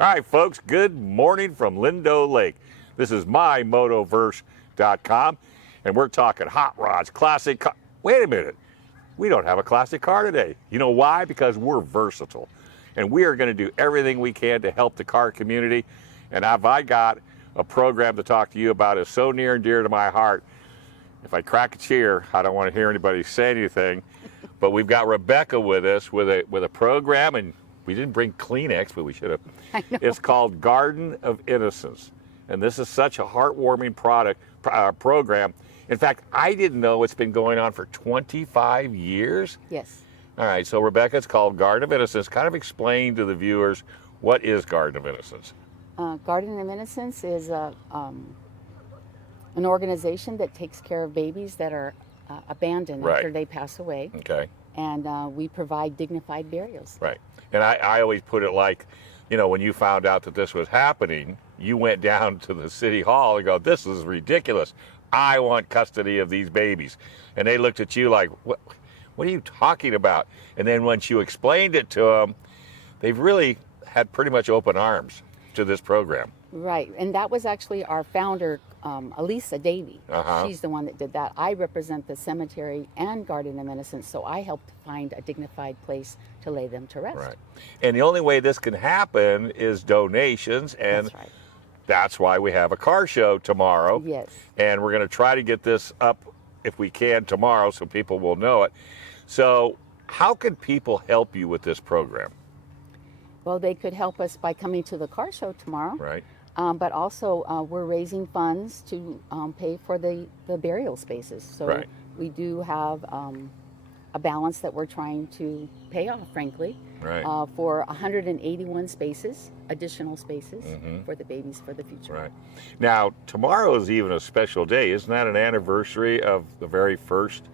All right, folks, good morning from Lindo Lake. This is MyMotorverse.com, and we're talking hot rods, classic car. Wait a minute, we don't have a classic car today. You know why? Because we're versatile, and we are going to do everything we can to help the car community. And I got a program to talk to you about is so near and dear to my heart. If I crack a cheer, I don't want to hear anybody say anything, but we've got Rebecca with us with a program, and we didn't bring Kleenex, but we should have. It's called Garden of Innocence, and this is such a heartwarming program. In fact, I didn't know it's been going on for 25 years. Yes. All right, so Rebecca, it's called Garden of Innocence. Kind of explain to the viewers, what is Garden of Innocence? Garden of Innocence is an organization that takes care of babies that are abandoned after they pass away. Okay. And we provide dignified burials. Right. And I always put it like, you know, when you found out that this was happening, you went down to the city hall and go, this is ridiculous. I want custody of these babies. And they looked at you like, what are you talking about? And then once you explained it to them, they've really had pretty much open arms to this program. Right. And that was actually our founder, Elisa Davey. Uh-huh. She's the one that did that. I represent the cemetery and Garden of Innocence, so I helped find a dignified place to lay them to rest. Right. And the only way this can happen is donations, and That's right. that's why we have a car show tomorrow. Yes. And we're going to try to get this up if we can tomorrow so people will know it. So how can people help you with this program? Well, they could help us by coming to the car show tomorrow. Right. But also, we're raising funds to pay for the burial spaces. So we do have a balance that we're trying to pay off, frankly, for 181 spaces, additional spaces for the babies for the future. Right. Now, tomorrow is even a special day. Isn't that an anniversary of the very first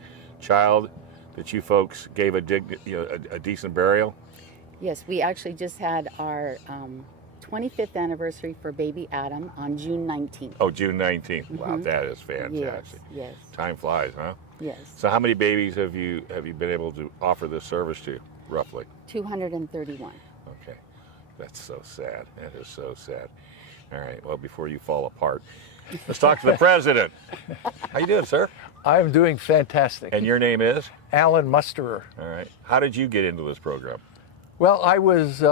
child that you folks gave a decent burial? Yes, we actually just had our 25th anniversary for baby Adam on June 19th. Oh, June 19th. Wow, that is fantastic. Yes. Time flies, huh? Yes. So how many babies have you been able to offer this service to, roughly? 231. Okay. That's so sad. That is so sad. All right, well, before you fall apart, let's talk to the president. How you doing, sir? I'm doing fantastic. And your name is? Alan Musterer. All right. How did you get into this program? Well, I was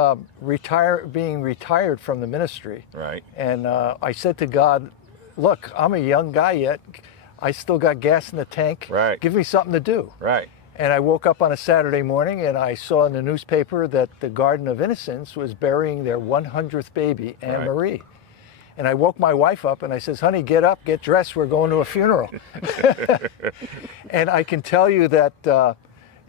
being retired from the ministry. Right. And I said to God, look, I'm a young guy yet. I still got gas in the tank. Right. Give me something to do. Right. And I woke up on a Saturday morning and I saw in the newspaper that the Garden of Innocence was burying their 100th baby, Anne Marie. And I woke my wife up and I says, honey, get up, get dressed, we're going to a funeral. And I can tell you that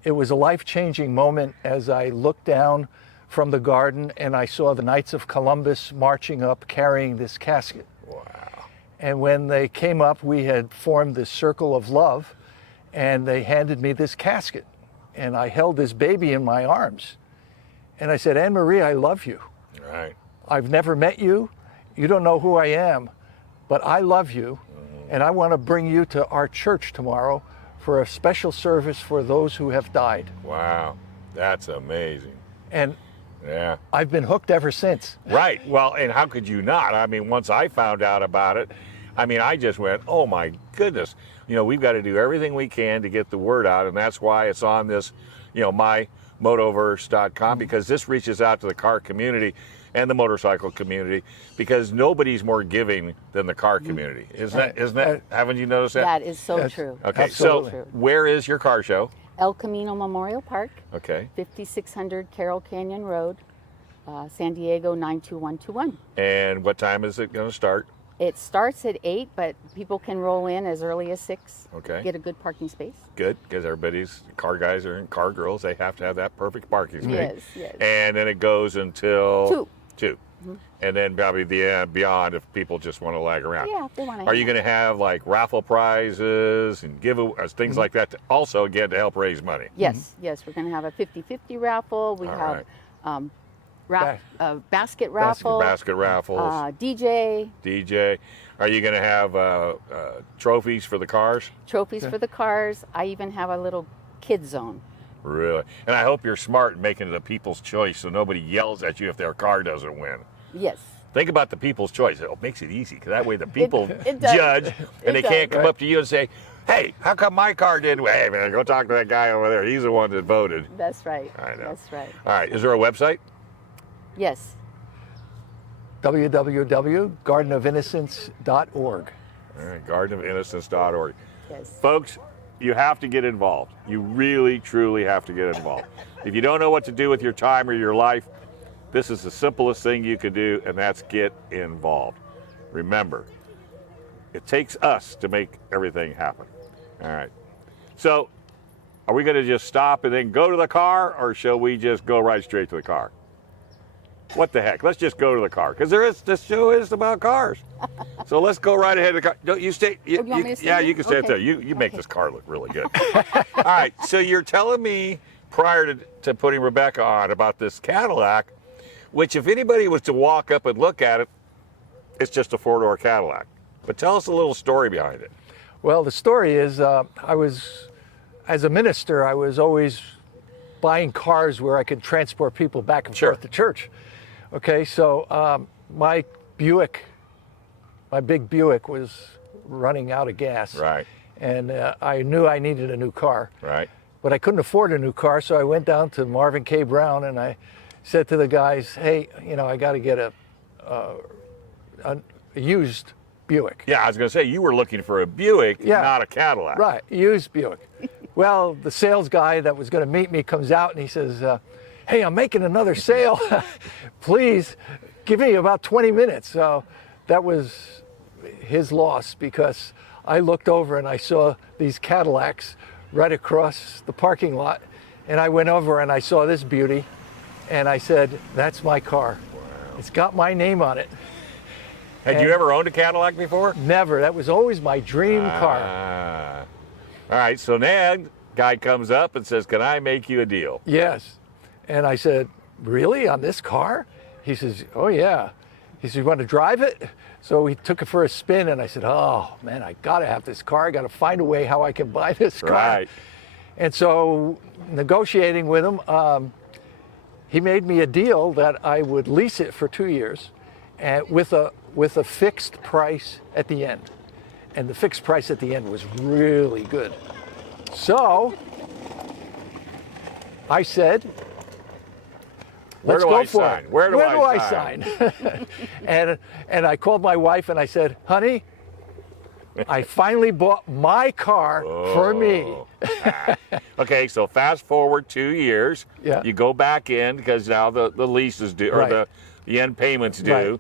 it was a life-changing moment as I looked down from the garden and I saw the Knights of Columbus marching up carrying this casket. Wow. And when they came up, we had formed this circle of love and they handed me this casket. And I held this baby in my arms. And I said, Anne Marie, I love you. Right. I've never met you. You don't know who I am, but I love you. And I want to bring you to our church tomorrow for a special service for those who have died. Wow, that's amazing. And I've been hooked ever since. Right, well, and how could you not? I mean, once I found out about it, I mean, I just went, oh my goodness. You know, we've got to do everything we can to get the word out, and that's why it's on this, you know, MyMotorverse.com, because this reaches out to the car community and the motorcycle community, because nobody's more giving than the car community. Isn't that, haven't you noticed that? That is so true. Okay, Absolutely. so where is your car show? El Camino Memorial Park, Okay. 5600 Carroll Canyon Road, San Diego 92121. And what time is it going to start? It starts at 8, but people can roll in as early as 6. Okay. Get a good parking space. Good, because everybody's car guys and car girls, they have to have that perfect parking space. Yes. And then it goes until 2. And then probably the end beyond if people just want to lag around. Yeah, if they want to. Are you going to have like raffle prizes and things like that, also again to help raise money? Yes, we're going to have a 50-50 raffle. We have basket raffle. Basket raffles. DJ. Are you going to have trophies for the cars? Trophies for the cars. I even have a little kid zone. Really? And I hope you're smart in making it a people's choice so nobody yells at you if their car doesn't win. Yes. Think about the people's choice. It makes it easy because that way the people it does. judge and they does. can't come up to you and say, hey, how come my car didn't? Hey, man, go talk to that guy over there. He's the one that voted. That's right. I know. That's right. All right. Is there a website? Yes. www.gardenofinnocence.org. All right, gardenofInnocence.org. Yes. Folks, you have to get involved. You really, truly have to get involved. If you don't know what to do with your time or your life, this is the simplest thing you can do, and that's get involved. Remember, it takes us to make everything happen. All right. So, are we going to just stop and then go to the car, or shall we just go right straight to the car? What the heck? Let's just go to the car, because this show is about cars. So let's go right ahead to the car. Don't you stay? You want me to stay Yeah, there? you can stay up there. You make this car look really good. All right. So you're telling me prior to putting Rebecca on about this Cadillac, which if anybody was to walk up and look at it, it's just a four-door Cadillac. But tell us a little story behind it. Well, the story is as a minister, I was always buying cars where I could transport people back and forth to church. Okay, so my big Buick was running out of gas. Right. And I knew I needed a new car. Right. But I couldn't afford a new car, so I went down to Marvin K. Brown and I said to the guys, hey, I got to get a used Buick. Yeah, I was going to say, you were looking for a Buick, not a Cadillac. Right, used Buick. Well, the sales guy that was going to meet me comes out and he says, hey, I'm making another sale. Please give me about 20 minutes. So that was his loss, because I looked over and I saw these Cadillacs right across the parking lot. And I went over and I saw this beauty and I said, that's my car. Wow. It's got my name on it. Had you ever owned a Cadillac before? Never. That was always my dream car. All right, so then guy comes up and says, can I make you a deal? Yes. And I said, really, on this car? He says, oh yeah. He said, you want to drive it? So we took it for a spin and I said, oh man, I gotta have this car. I gotta find a way how I can buy this car. Right. And so negotiating with him, he made me a deal that I would lease it for 2 years and with a fixed price at the end. And the fixed price at the end was really good. So I said, let's go for it. Where do I sign? And I called my wife and I said, honey, I finally bought my car for me. Okay, so fast forward 2 years. Yeah. You go back in because now the lease is due, or Right. the end payment's due. Right.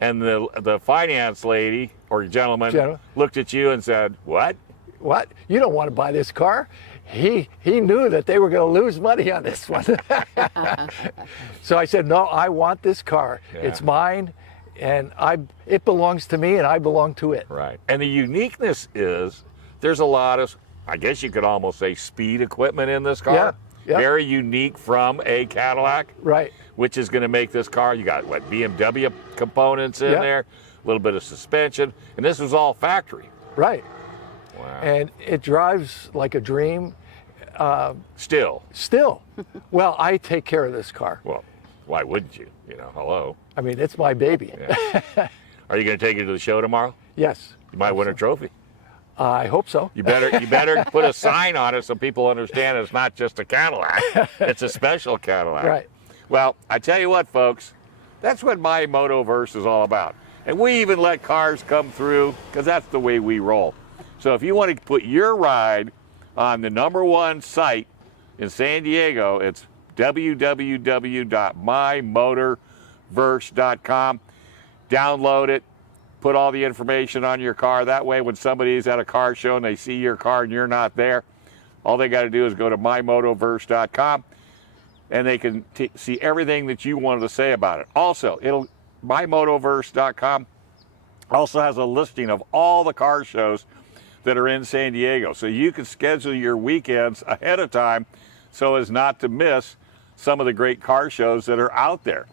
And the finance lady or gentleman looked at you and said, what? What? You don't want to buy this car? He knew that they were going to lose money on this one. So I said, no, I want this car. Yeah. It's mine, and it belongs to me, and I belong to it. Right. And the uniqueness is there's a lot of, I guess you could almost say, speed equipment in this car. Yeah. Yep. Very unique from a Cadillac. Right. Which is going to make this car, you got what, BMW components in there, a little bit of suspension, and this was all factory. Right. Wow. And it drives like a dream. Still. Well, I take care of this car. Well, why wouldn't you? Hello. I mean, it's my baby. Yeah. Are you going to take it to the show tomorrow? Yes. You might win a trophy. I hope so. You better put a sign on it so people understand it's not just a Cadillac. It's a special Cadillac. Right. Well, I tell you what, folks, that's what MyMotorverse is all about. And we even let cars come through because that's the way we roll. So if you want to put your ride on the #1 site in San Diego, it's www.mymotorverse.com. Download it. Put all the information on your car. That way, when somebody's at a car show and they see your car and you're not there, all they got to do is go to mymotorverse.com and they can see everything that you wanted to say about it. Also, mymotorverse.com also has a listing of all the car shows that are in San Diego. So you can schedule your weekends ahead of time so as not to miss some of the great car shows that are out there.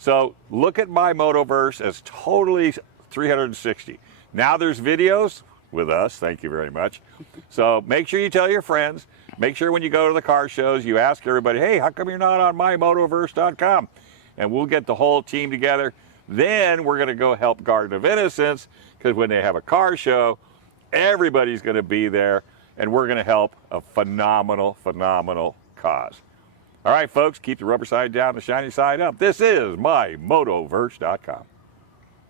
So look at MyMotorverse as totally 360. Now there's videos with us, thank you very much. So make sure you tell your friends. Make sure when you go to the car shows, you ask everybody, hey, how come you're not on mymotorverse.com? And we'll get the whole team together, Then we're going to go help Garden of Innocence, because when they have a car show, everybody's going to be there, and we're going to help a phenomenal, phenomenal cause. All right, folks, keep the rubber side down, the shiny side up. This is MyMotorverse.com.